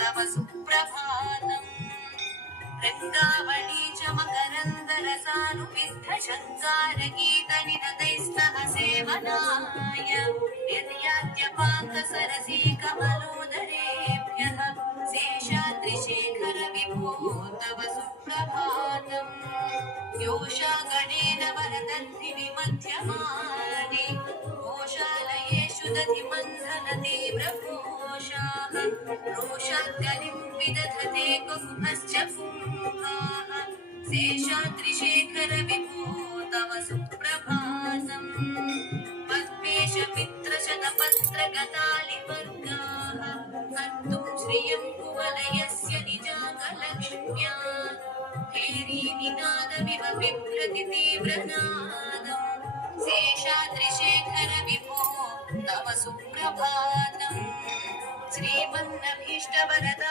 तव सुप्रभातम् रङ्गावली च मकरन्दरसानुविद्धशङ्कारगीतनिनदैस्तः सेवनाय यद्याद्यपाकसरसी कमलोदरेभ्यः शेषाद्रिशेखर विभो तव सुप्रभातम् योषा गणेन वरदद्भिर्मध्यमानि गोशालयेषु दधिमन्थनते व्रघोषाः रोषाद्गनिं विदधते कुसुमश्च पुंसाः शेषाद्रिशेखर विभो तव सुप्रभातम् पद्मेशमित्रशतपत्रगतालिवर्गाः हन्तुं श्रियं कुवलयस्य निजाकलक्ष्म्या भैरीनिनादमिव बिभ्रति तीव्रनादम् शेषाद्रिशेखर विभो तव सुप्रभातम् श्रीमन्नभीष्टवरदा